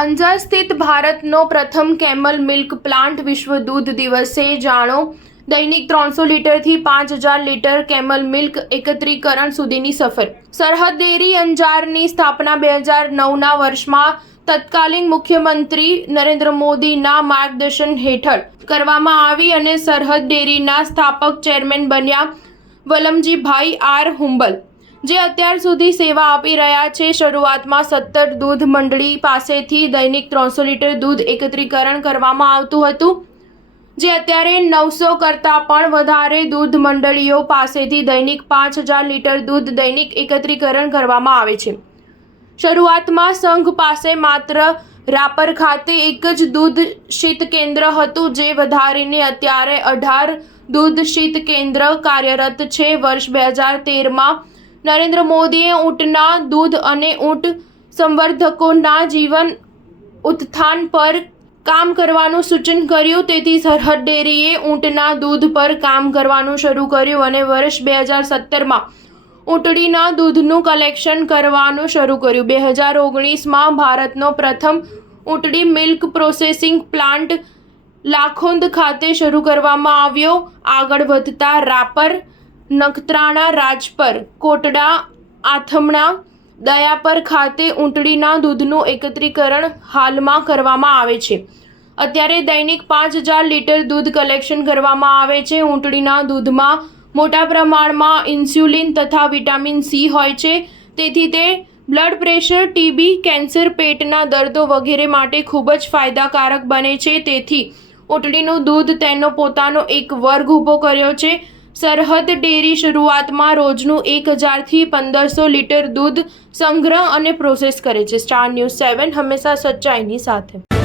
અંજાર સ્થિત ભારતનો પ્રથમ કેમલ મિલ્ક પ્લાન્ટ વિશ્વ દૂધ દિવસે જાણો દૈનિક 300 લીટરથી 5000 લીટર કેમલ મિલ્ક એકત્રીકરણ સુધીની સફર। સરહદ ડેરી અંજારની સ્થાપના 2009ના વર્ષમાં તત્કાલીન મુખ્યમંત્રી નરેન્દ્ર મોદીના માર્ગદર્શન હેઠળ કરવામાં આવી અને સરહદ ડેરીના સ્થાપક ચેરમેન બન્યા વલમજીભાઈ આર હુંબલ, જે અત્યાર સુધી સેવા આપી રહ્યા છે। શરૂઆતમાં 17 દૂધ મંડળી પાસેથી દૈનિક 300 લીટર દૂધ એકત્રીકરણ કરવામાં આવતું હતું, જે અત્યારે 900 કરતાં પણ વધારે દૂધ મંડળીઓ પાસેથી દૈનિક 5000 લીટર દૂધ દૈનિક એકત્રીકરણ કરવામાં આવે છે। શરૂઆતમાં સંઘ પાસે માત્ર રાપર ખાતે એક જ દૂધ શીત કેન્દ્ર હતું, જે વધારીને અત્યારે 18 દૂધ શીત કેન્દ્ર કાર્યરત છે। વર્ષ 2013માં નરેન્દ્ર મોદીએ ઊંટના દૂધ અને ઊંટ સંવર્ધકોના જીવન ઉત્થાન પર કામ કરવાનું સૂચન કર્યું, તેથી સરહદ ડેરીએ ઊંટના દૂધ પર કામ કરવાનું શરૂ કર્યું અને વર્ષ 2017માં ઊંટડીના દૂધનું કલેક્શન કરવાનું શરૂ કર્યું। 2019માં ભારતનો પ્રથમ ઊંટડી મિલ્ક પ્રોસેસિંગ પ્લાન્ટ લાખોંદ ખાતે શરૂ કરવામાં આવ્યો। આગળ વધતા રાપર, નખત્રાણા, રાજપર, કોટડા, આથમણા, દયાપર ખાતે ઊંટડીના દૂધનું એકત્રીકરણ હાલમાં કરવામાં આવે છે। અત્યારે દૈનિક 5000 લીટર દૂધ કલેક્શન કરવામાં આવે છે। ઊંટડીના દૂધમાં મોટા પ્રમાણમાં ઇન્સ્યુલિન તથા વિટામિન સી હોય છે, તેથી તે બ્લડ પ્રેશર, ટીબી, કેન્સર, પેટના દર્દો વગેરે માટે ખૂબ જ ફાયદાકારક બને છે। તેથી ઊંટડીનું દૂધ તેનો પોતાનો એક વર્ગ ઊભો કર્યો છે। સરહદ ડેરી શરૂઆતમાં રોજનું 1000થી 1500 લીટર દૂધ સંગ્રહ અને પ્રોસેસ કરે છે। સ્ટાર ન્યૂઝ 7 હંમેશા સચ્ચાઈની સાથે।